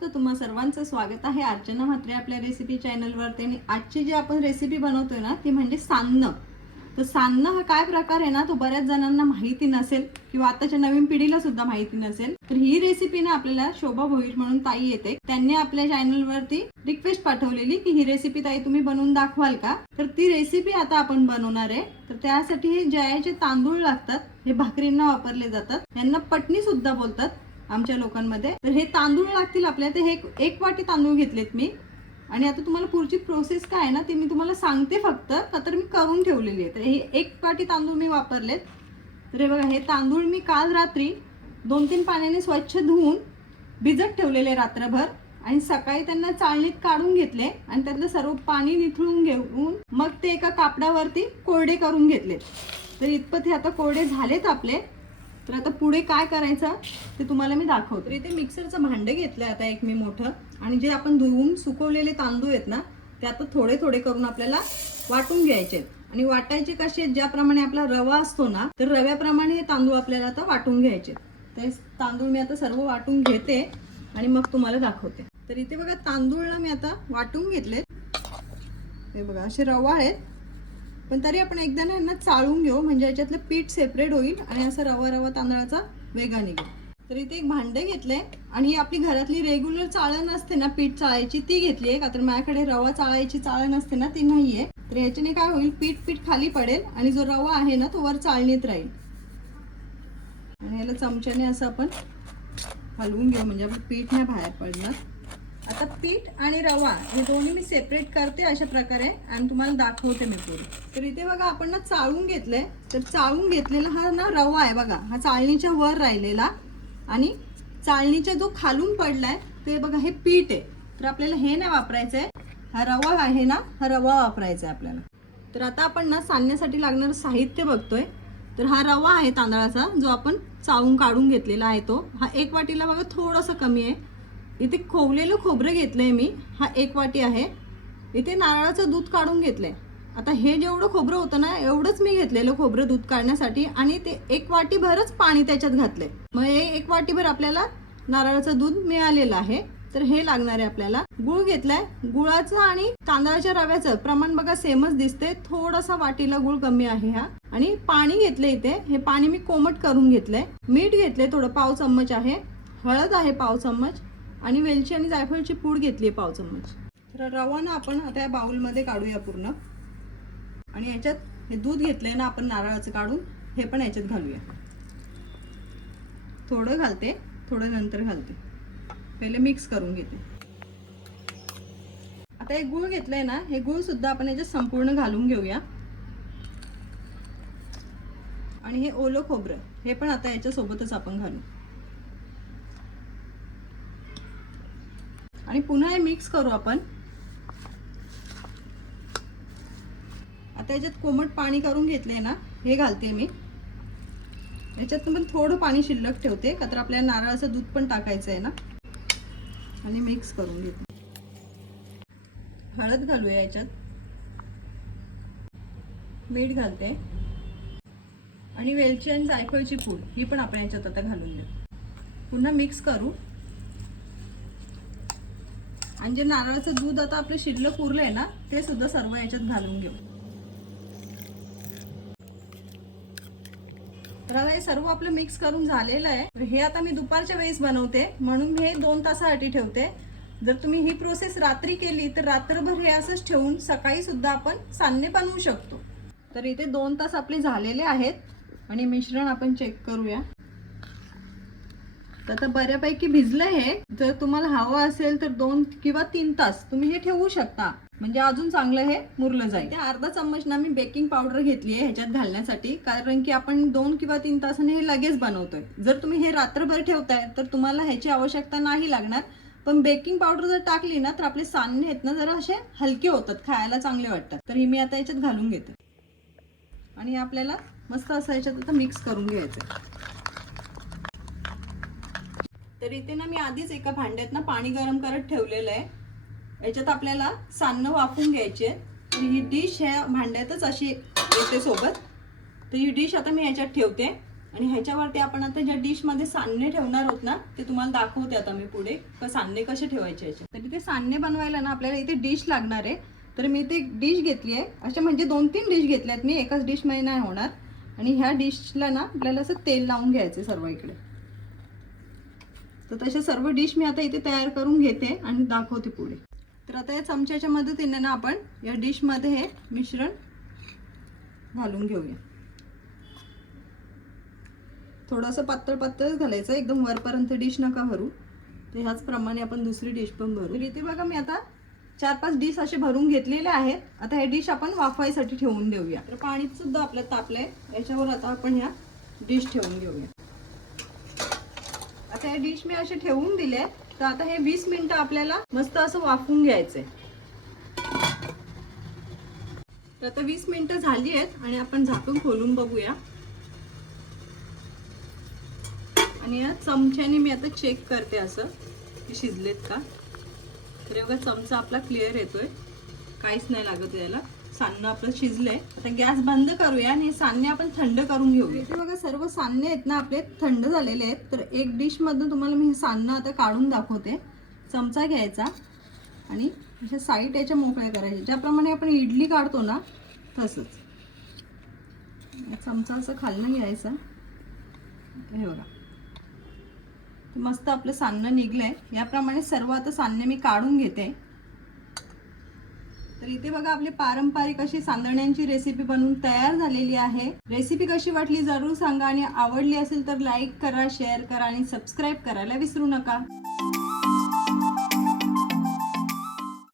तर तुम्हा सर्वांचं स्वागत आहे अर्चना म्हात्रे आपल्या रेसिपी चॅनलवरती। आणि आजची जी आपण रेसिपी बनवतोय ना ती म्हणजे सान्नं। तर सान्नं हा काय प्रकार आहे ना तो बऱ्याच जणांना माहिती नसेल किंवा आताच्या नवीन पिढीला सुद्धा माहिती नसेल। तर ही रेसिपी ना आपल्याला शोभा भोईर म्हणून ताई येते, त्यांनी आपल्या चॅनलवरती रिक्वेस्ट पाठवलेली की ही रेसिपी ताई तुम्ही बनवून दाखवाल का। तर ती रेसिपी आता आपण बनवणार आहे। तर त्यासाठी हे जयाचे तांदूळ लागतात, हे भाकरींना वापरले जातात, यांना पटणी सुद्धा बोलतात आमच्या लोकांमध्ये। तर हे तांदूळ लागतील आपल्याला। ते हे एक वाटी तांदूळ घेतलेत मी। आणि आता तुम्हाला पुढची प्रोसेस काय आहे ना ते मी तुम्हाला सांगते फक्त, का तर मी करून ठेवलेली आहे। तर हे एक वाटी तांदूळ मी वापरलेत। तर हे बघा, हे तांदूळ मी काल रात्री 2-3 पाण्याने स्वच्छ धुवून भिजत ठेवलेले रात्रभर, आणि सकाळी त्यांना चाळणीत काढून घेतले आणि त्यातलं सर्व पाणी निथळून घेऊन मग ते एका कापडावरती कोरडे करून घेतले। तर इतपत हे आता कोरडे झालेत आपले। तर आता पुढे काय करायचं ते तुम्हाला मी दाखवते। तर इथे मिक्सरचं भांडे घेतलंय आता एक मी मोठं, आणि जे आपण धुवून सुकवलेले तांदूळ आहेत ना ते आता थोडे थोडे करून आपल्याला वाटून घ्यायचे। आणि वाटायचे कसे, ज्याप्रमाणे आपला रवा असतो ना तर रव्याप्रमाणे हे तांदूळ आपल्याला आता वाटून घ्यायचे। ते तांदूळ मी आता सर्व वाटून घेते आणि मग तुम्हाला दाखवते। तर इथे बघा, तांदूळला मी आता वाटून घेतले। हे बघा असे रवा आहेत, पण तरी आपण एकदा ना यांना चाळून घेऊ, म्हणजे याच्यातलं पीठ सेपरेट होईल आणि असं रवा रवा तांदळाचा वेगळा निघेल। तर इथे एक भांडे घेतले, आणि ही आपली घरातली रेग्युलर चाळण असते ना पीठ चाळायची ती घेतली आहे, का तर माझ्याकडे रवा चाळायची चाळण असते ना ती नाहीये। तर याच्याने काय होईल, पीठ खाली पडेल आणि जो रवा आहे ना तो वर चाळणीत राहील। आणि याला चमच्याने असं आपण हलवून घेऊ, म्हणजे आपलं पीठ नाही बाहेर पडणार। आता पीठ आणि रवा हे दोन्ही मी सेपरेट करते अशा प्रकारे, आणि तुम्हाला दाखवते मी पुढे। तर इथे बघा आपण ना चाळून घेतले। तर चाळून घेतलेला हा ना रवा आहे बघा, हा चाळणीच्या वर राहिलेला, आणि चाळणीच्या जो खालून पडलाय ते बघा हे पीठ आहे। तर आपल्याला हे नाही वापरायचंय, हा रवा आहे ना हा रवा वापरायचा आहे आपल्याला। तर आता आपण ना सांडण्यासाठी लागणारं साहित्य बघतोय। तर हा रवा आहे तांदळाचा, जो आपण चाळून काढून घेतलेला आहे तो। हा एक वाटीला बघा थोडासा कमी आहे। इथे खोवलेलं खोबरं घेतलंय मी, हा 1 वाटी आहे। इथे नारळाचं दूध काढून घेतलंय। आता हे जेवढं खोबरं होतं ना एवढंच मी घेतलेलं खोबरं दूध काढण्यासाठी, आणि ते 1 वाटी भरच पाणी त्याच्यात घातलंय। मग हे 1 वाटी भर आपल्याला नारळाचं दूध मिळालेलं आहे। तर हे लागणार आहे आपल्याला। गुळ घेतलाय, गुळाचं आणि तांदळाच्या रव्याचं प्रमाण बघा सेमच दिसते, थोडासा वाटीला गुळ कमी आहे हा। आणि पाणी घेतलंय इथे, हे पाणी मी कोमट करून घेतलंय। मीठ घेतलंय थोडं, पाव चम्मच आहे। हळद आहे पाव चम्मच, आणि वेलची आणि जायफळची पूड घेतली आहे पाव चम्मच। तर रवा ना आपण आता या बाउलमध्ये काढूया पूर्ण, आणि याच्यात हे दूध घेतलंय ना आपण नारळाचं काढून, हे पण याच्यात घालूया। थोडं घालते, थोडं नंतर घालते, पहिले मिक्स करून घेते। आता हे गूळ घेतलंय ना, हे गूळ सुद्धा आपण याच्यात संपूर्ण घालून घेऊया। आणि हे ओलं खोबरं हे पण आता याच्या सोबतच आपण घालू, आणि पुन्हा हे मिक्स करू आपण। आता याच्यात कोमट पाणी करून घेतले ना हे घालते मी। याच्यात पण थोडं पाणी शिल्लक ठेवते, का तर आपल्याला नारळाचं दूध पण टाकायचं आहे ना। आणि मिक्स करून घेते। हळद घालूया याच्यात, मीठ घालते, आणि वेलची आणि जायफळची पूड ही पण आपण याच्यात आता घालून देऊ। पुन्हा मिक्स करू, आणि जे नारळाचं दूध आता आपलं शिल्लक उरलंय ना ते सुद्धा सर्व याच्यात घालून घेऊ। तर आता हे सर्व आपलं मिक्स करून झालेलं आहे। हे आता मी दुपारच्या वेळेस बनवते, म्हणून हे 2 तासासाठी ठेवते। जर तुम्ही ही प्रोसेस रात्री केली तर रात्रभर हे असंच ठेवून सकाळी सुद्धा आपण सान्ने बनवू शकतो। तर इथे 2 तास आपले झालेले आहेत, आणि मिश्रण आपण चेक करूया। तर आता बऱ्यापैकी भिजलंय हे। जर तुम्हाला हवं असेल तर 2 किंवा 3 तास तुम्ही हे ठेवू शकता, म्हणजे अजून चांगलं हे मुरलं जाईल। ते अर्धा चम्मच ना मी बेकिंग पावडर घेतली आहे ह्याच्यात घालण्यासाठी, कारण की आपण 2 किंवा 3 तासाने हे लगेच बनवतोय। जर तुम्ही हे रात्रभर ठेवताय तर तुम्हाला ह्याची आवश्यकता नाही लागणार, पण बेकिंग पावडर जर टाकली ना तर आपले सान्ने आहेत ना जरा असे हलके होतात, खायला चांगले वाटतात। तर ही मी आता याच्यात घालून घेते, आणि आपल्याला मस्त असं याच्यात आता मिक्स करून घ्यायचं। तर इथे ना मी आधीच एका भांड्यात ना पाणी गरम करत ठेवलेलं आहे। याच्यात आपल्याला सान्नं वाफून घ्यायचे। तर ही डिश ह्या भांड्यातच अशी येते सोबत। तर ही डिश आता मी याच्यात ठेवते, आणि ह्याच्यावरती आपण आता ज्या डिशमध्ये सान्ने ठेवणार आहोत ना ते तुम्हाला दाखवते आता मी पुढे सान्ने कसे ठेवायचे याचे. तर इथे सान्ने बनवायला ना आपल्याला इथे डिश लागणार आहे. तर मी इथे एक डिश घेतली आहे. अशा म्हणजे 2-3 डिश घेतल्यात मी, एकाच डिशमध्ये नाही होणार. आणि ह्या डिशला ना आपल्याला असं तेल लावून घ्यायचं सर्व इकडे. तर तसे सर्व डिश मी आता इथे तयार करून घेते आणि दाखवते पुढे. तर आता या चमच्याच्या मदतीने ना आपण या डिशमध्ये हे मिश्रण घालून घेऊया. थोडंसं पातळ पातळच घालायचं, एकदम वरपर्यंत डिश नका भरू. तर ह्याचप्रमाणे आपण दुसरी डिश पण भरू. तर इथे बघा मी आता 4-5 डिश असे भरून घेतलेले आहेत. आता हे डिश आपण वाफवायसाठी ठेवून देऊया. तर पाणी सुद्धा आपलं तापलंय, याच्यावर आता आपण ह्या डिश ठेवून घेऊया. आता हे डिश मी असे ठेवून दिले. तर आता हे 20 मिनिटं आपल्याला मस्त असं वाफवून घ्यायचंय. तर आता 20 मिनिटं झाली आहेत आणि आपण झाकून खोलून बघूया. आणि या चमच्याने मी आता चेक करते असं की शिजलेत का. तर बघा चमचा आपला क्लिअर येतोय, काहीच नाही लागत याला. सान्नं आपलं शिजलंय. आता गॅस बंद करूया आणि सान्ने आपण थंड करून घेऊया. इथे बघा सर्व सान्ने आहेत ना आपले थंड झालेले आहेत. तर एक डिश मधून तुम्हाला मी हे सान्नं आता काढून दाखवते. चमचा घ्यायचा आणि अशा साईड याच्या मोकळ्या करायच्या, ज्याप्रमाणे आपण इडली काढतो ना तसंच. चमचा असं खालनं घ्यायचा. हे बघा मस्त आपलं सान्नं निघलंय. याप्रमाणे सर्व आता सान्ने मी काढून घेते. तर इथे बघा आपली पारंपरिक अशी सांदण्यांची रेसिपी बनवून तयार झालेली आहे. रेसिपी कशी वाटली जरूर सांगा आणि आवडली असेल तर लाईक करा, शेअर करा आणि सबस्क्राईब करायला विसरू नका.